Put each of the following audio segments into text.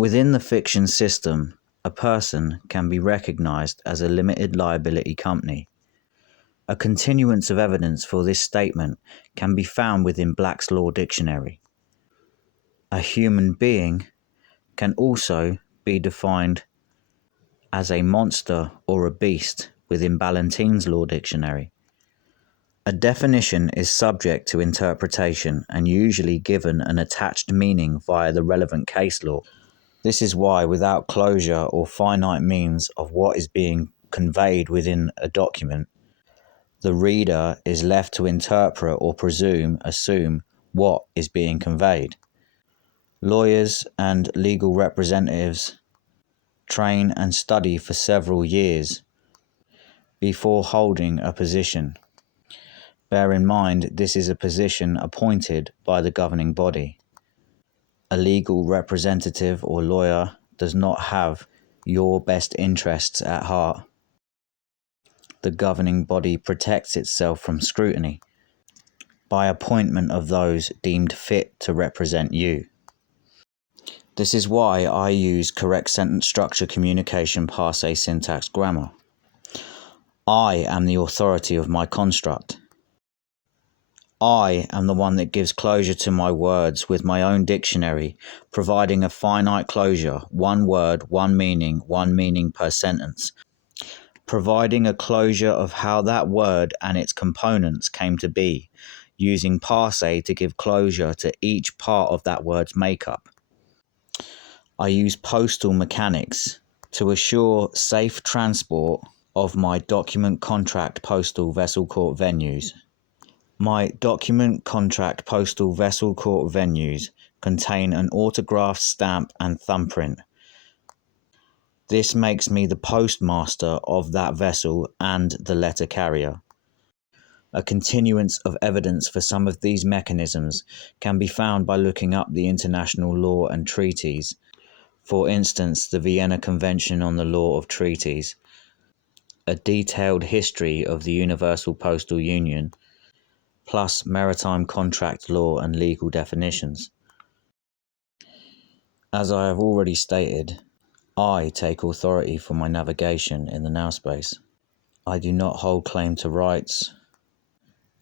Within the fiction system, a person can be recognized as a limited liability company. A continuance of evidence for this statement can be found within Black's Law Dictionary. A human being can also be defined as a monster or a beast within Ballantyne's Law Dictionary. A definition is subject to interpretation and usually given an attached meaning via the relevant case law. This is why, without closure or finite means of what is being conveyed within a document, the reader is left to interpret or assume what is being conveyed. Lawyers and legal representatives train and study for several years before holding a position. Bear in mind, this is a position appointed by the governing body. A legal representative or lawyer does not have your best interests at heart. The governing body protects itself from scrutiny by appointment of those deemed fit to represent you. This is why I use correct sentence structure, communication, passe, syntax, grammar. I am the authority of my construct. I am the one that gives closure to my words with my own dictionary, providing a finite closure, one word, one meaning per sentence, providing a closure of how that word and its components came to be, using passe to give closure to each part of that word's makeup. I use postal mechanics to assure safe transport of my document contract postal vessel court venues. My document contract postal vessel court venues contain an autographed stamp and thumbprint. This makes me the postmaster of that vessel and the letter carrier. A continuance of evidence for some of these mechanisms can be found by looking up the international law and treaties. For instance, the Vienna Convention on the Law of Treaties, a detailed history of the Universal Postal Union, plus maritime contract law and legal definitions. As I have already stated, I take authority for my navigation in the now space. I do not hold claim to rights,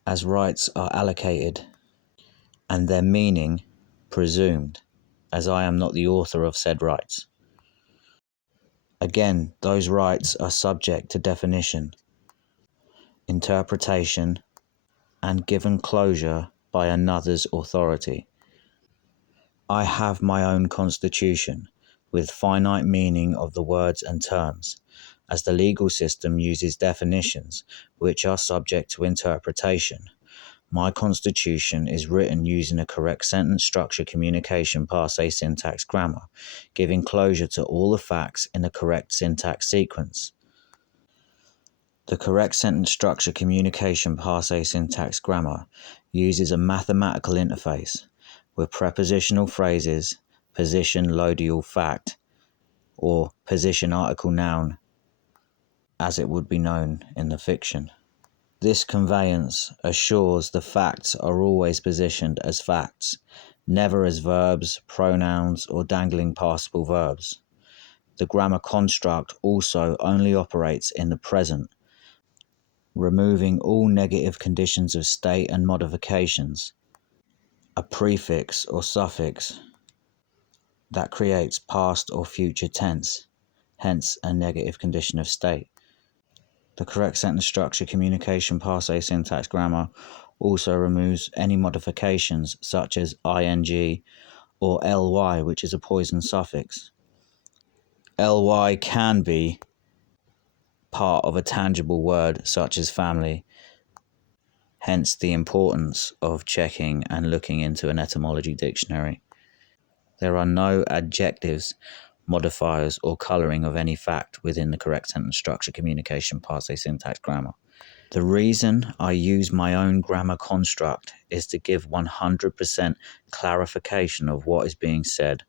as rights are allocated and their meaning presumed, as I am not the author of said rights. Again, those rights are subject to definition, interpretation, and given closure by another's authority. I have my own constitution, with finite meaning of the words and terms, as the legal system uses definitions which are subject to interpretation. My constitution is written using a correct sentence structure, communication, passe, syntax, grammar, giving closure to all the facts in a correct syntax sequence. The correct sentence structure, communication, passe, syntax, grammar uses a mathematical interface with prepositional phrases, position, lodial, fact, or position, article, noun, as it would be known in the fiction. This conveyance assures the facts are always positioned as facts, never as verbs, pronouns, or dangling participle verbs. The grammar construct also only operates in the present, removing all negative conditions of state and modifications, a prefix or suffix that creates past or future tense, hence a negative condition of state. The correct sentence structure, communication, passe, syntax, grammar also removes any modifications such as ing or ly, which is a poison suffix. Ly can be part of a tangible word such as family, hence the importance of checking and looking into an etymology dictionary. There are no adjectives, modifiers, or colouring of any fact within the correct sentence structure, communication, passe, syntax, grammar. The reason I use my own grammar construct is to give 100% clarification of what is being said,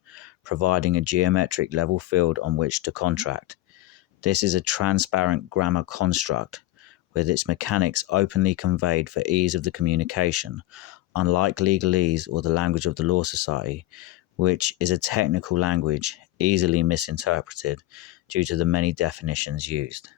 providing a geometric level field on which to contract. This is a transparent grammar construct, with its mechanics openly conveyed for ease of the communication, unlike legalese or the language of the law society, which is a technical language easily misinterpreted due to the many definitions used.